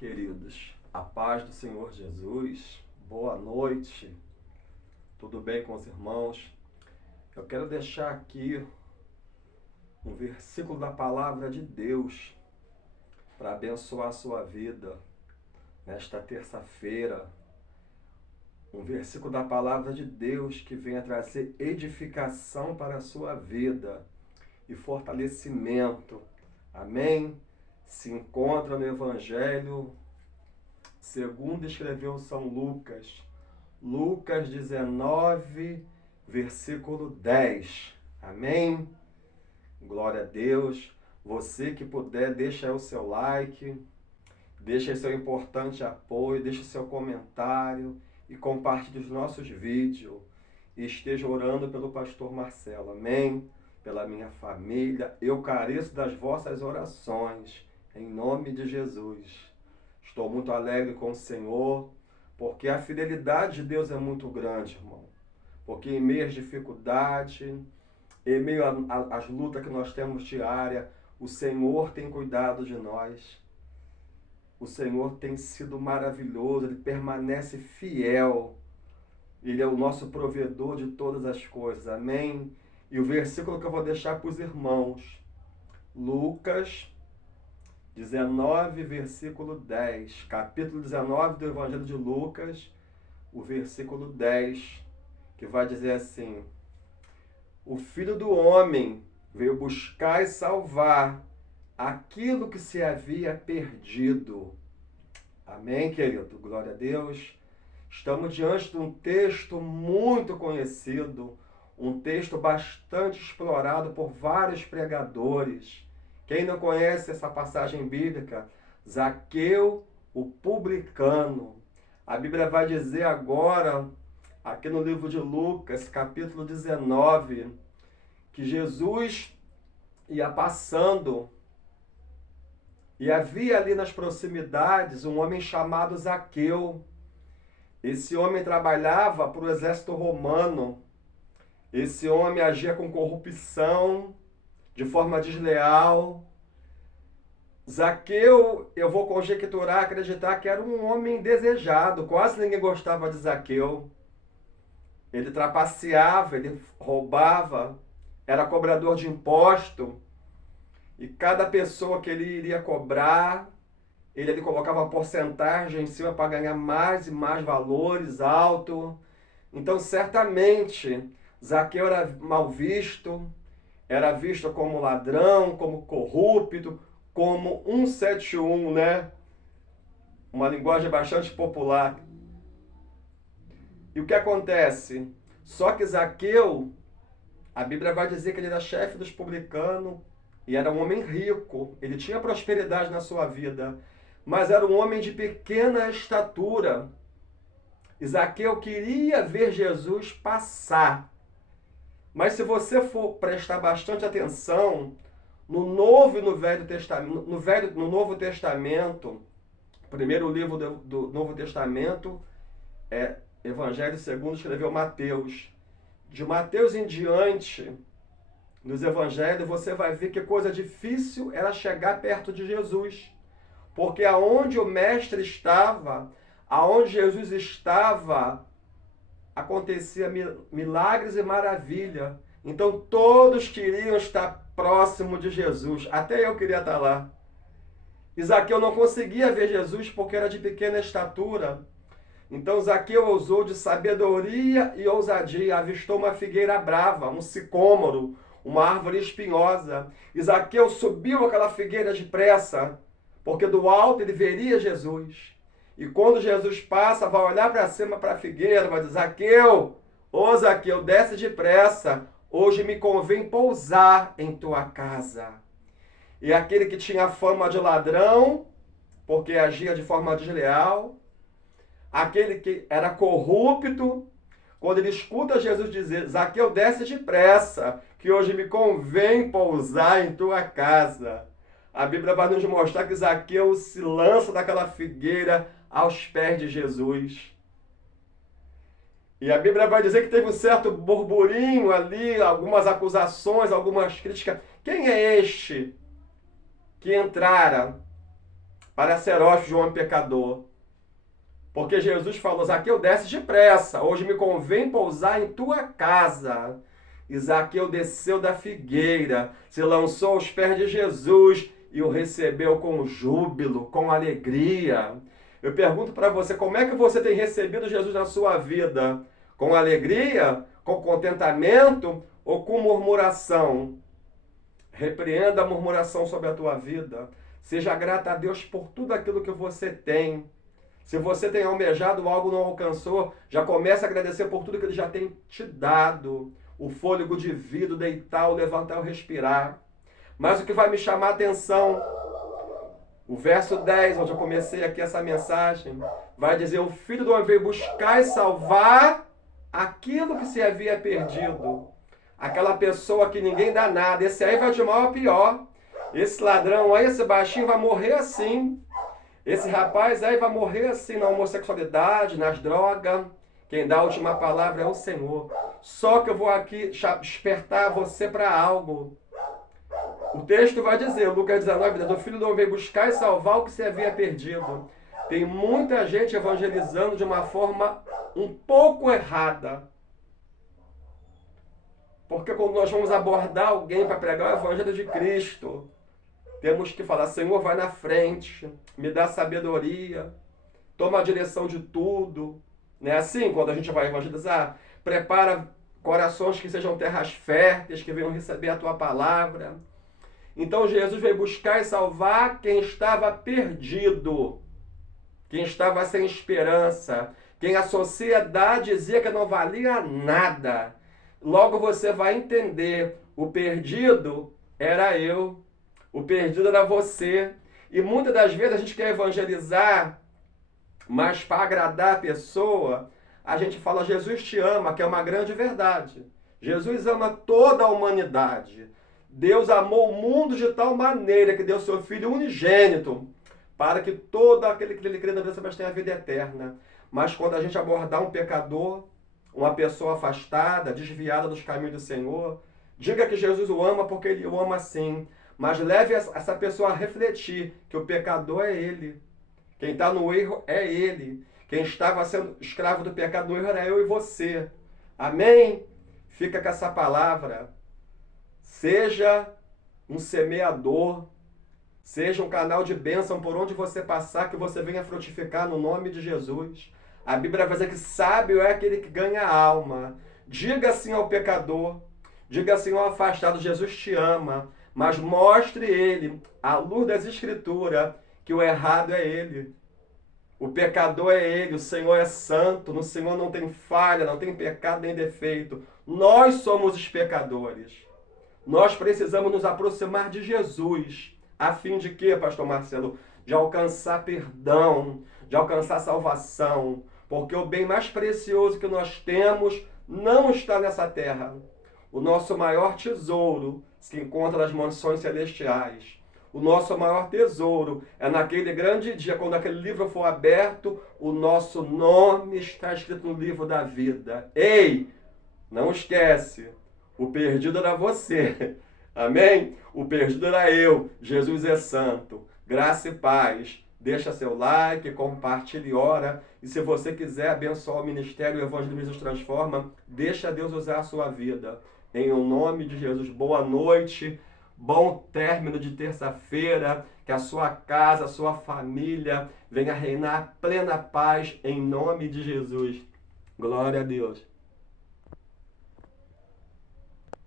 Queridos, a paz do Senhor Jesus, boa noite, tudo bem com os irmãos? Eu quero deixar aqui um versículo da palavra de Deus para abençoar a sua vida nesta terça-feira. Um versículo da palavra de Deus que venha trazer edificação para a sua vida e fortalecimento. Amém? Se encontra no Evangelho segundo escreveu São Lucas. Lucas 19, versículo 10. Amém? Glória a Deus. Você que puder, deixa aí o seu like, deixa aí seu importante apoio, deixa seu comentário e compartilhe os nossos vídeos. E esteja orando pelo pastor Marcelo. Amém? Pela minha família. Eu careço das vossas orações. Em nome de Jesus. Estou muito alegre com o Senhor, porque a fidelidade de Deus é muito grande, irmão. Porque em meio às dificuldades, em meio às lutas que nós temos diária, o Senhor tem cuidado de nós. O Senhor tem sido maravilhoso, Ele permanece fiel. Ele é o nosso provedor de todas as coisas, amém? E o versículo que eu vou deixar para os irmãos, Lucas 19, versículo 10. Capítulo 19 do Evangelho de Lucas, o versículo 10, que vai dizer assim: o Filho do Homem veio buscar e salvar aquilo que se havia perdido. Amém, querido? Glória a Deus. Estamos diante de um texto muito conhecido, um texto bastante explorado por vários pregadores. Quem não conhece essa passagem bíblica? Zaqueu, o publicano. A Bíblia vai dizer agora, aqui no livro de Lucas, capítulo 19, que Jesus ia passando e havia ali nas proximidades um homem chamado Zaqueu. Esse homem trabalhava para o exército romano. Esse homem agia com corrupção, de forma desleal. Zaqueu, eu vou conjecturar, acreditar que era um homem desejado. Quase ninguém gostava de Zaqueu. Ele trapaceava, ele roubava, era cobrador de imposto. E cada pessoa que ele iria cobrar, ele colocava uma porcentagem em cima para ganhar mais e mais valores alto. Então, certamente, Zaqueu era mal visto, era visto como ladrão, como corrupto, como 171, né? Uma linguagem bastante popular. E o que acontece? Só que Zaqueu, a Bíblia vai dizer que ele era chefe dos publicanos e era um homem rico. Ele tinha prosperidade na sua vida, mas era um homem de pequena estatura. E Zaqueu queria ver Jesus passar. Mas se você for prestar bastante atenção, no Novo e no Velho Testamento, no Novo Testamento, primeiro livro do Novo Testamento é Evangelho segundo escreveu Mateus. De Mateus em diante, nos evangelhos, você vai ver que coisa difícil era chegar perto de Jesus. Porque aonde o Mestre estava, aonde Jesus estava, acontecia milagres e maravilha. Então todos queriam estar próximo de Jesus. Até eu queria estar lá. Zaqueu não conseguia ver Jesus porque era de pequena estatura. Então Zaqueu usou de sabedoria e ousadia. Avistou uma figueira brava, um sicômoro, uma árvore espinhosa. Zaqueu subiu aquela figueira depressa, porque do alto ele veria Jesus. E quando Jesus passa, vai olhar para cima para a figueira, vai dizer: Zaqueu, ô Zaqueu, desce depressa, hoje me convém pousar em tua casa. E aquele que tinha fama de ladrão, porque agia de forma desleal, aquele que era corrupto, quando ele escuta Jesus dizer: Zaqueu, desce depressa, que hoje me convém pousar em tua casa. A Bíblia vai nos mostrar que Zaqueu se lança daquela figueira aos pés de Jesus. E a Bíblia vai dizer que teve um certo burburinho ali, algumas acusações, algumas críticas. Quem é este que entrara para ser hóspede de um homem pecador. Porque Jesus falou, Zaqueu, desce depressa, hoje me convém pousar em tua casa. E Zaqueu desceu da figueira, se lançou aos pés de Jesus e o recebeu com júbilo, com alegria. Eu pergunto para você, como é que você tem recebido Jesus na sua vida? Com alegria? Com contentamento? Ou com murmuração? Repreenda a murmuração sobre a tua vida. Seja grata a Deus por tudo aquilo que você tem. Se você tem almejado algo não alcançou, já comece a agradecer por tudo que Ele já tem te dado. O fôlego de vida, o deitar, o levantar, o respirar. Mas o que vai me chamar a atenção, o verso 10, onde eu comecei aqui essa mensagem, vai dizer, o Filho do Homem veio buscar e salvar aquilo que se havia perdido. Aquela pessoa que ninguém dá nada. Esse aí vai de mal a pior. Esse ladrão aí, esse baixinho vai morrer assim. Esse rapaz aí vai morrer assim na homossexualidade, nas drogas. Quem dá a última palavra é o Senhor. Só que eu vou aqui despertar você para algo. O texto vai dizer, Lucas 19, o Filho do Homem veio buscar e salvar o que se havia perdido. Tem muita gente evangelizando de uma forma um pouco errada. Porque quando nós vamos abordar alguém para pregar o Evangelho de Cristo, temos que falar, Senhor, vai na frente, me dá sabedoria, toma a direção de tudo. Não é assim quando a gente vai evangelizar? Prepara corações que sejam terras férteis, que venham receber a tua palavra. Então Jesus veio buscar e salvar quem estava perdido, quem estava sem esperança, quem a sociedade dizia que não valia nada. Logo você vai entender, o perdido era eu, o perdido era você. E muitas das vezes a gente quer evangelizar, mas para agradar a pessoa, a gente fala Jesus te ama, que é uma grande verdade. Jesus ama toda a humanidade. Deus amou o mundo de tal maneira que deu seu Filho unigênito, para que todo aquele que lhe crê na vida tenha a vida eterna. Mas quando a gente abordar um pecador, uma pessoa afastada, desviada dos caminhos do Senhor, diga que Jesus o ama porque Ele o ama sim. Mas leve essa pessoa a refletir que o pecador é ele. Quem está no erro é ele. Quem estava sendo escravo do pecado no erro era eu e você. Amém? Fica com essa palavra. Seja um semeador. Seja um canal de bênção por onde você passar, que você venha frutificar no nome de Jesus. A Bíblia vai dizer que sábio é aquele que ganha a alma. Diga assim ao pecador. Diga assim ao afastado, Jesus te ama. Mas mostre ele, à luz das Escrituras, que o errado é ele. O pecador é ele, o Senhor é santo, no Senhor não tem falha, não tem pecado nem defeito. Nós somos os pecadores. Nós precisamos nos aproximar de Jesus. A fim de quê, pastor Marcelo? De alcançar perdão, de alcançar salvação. Porque o bem mais precioso que nós temos não está nessa terra. O nosso maior tesouro se encontra nas mansões celestiais. O nosso maior tesouro é naquele grande dia, quando aquele livro for aberto, o nosso nome está escrito no livro da vida. Ei, não esquece, o perdido era você. Amém? O perdido era eu. Jesus é santo. Graça e paz. Deixa seu like, compartilhe e ora. E se você quiser abençoar o ministério e o Evangelismo Transforma, deixa Deus usar a sua vida. Em nome de Jesus, boa noite, bom término de terça-feira, que a sua casa, a sua família venha reinar plena paz em nome de Jesus. Glória a Deus.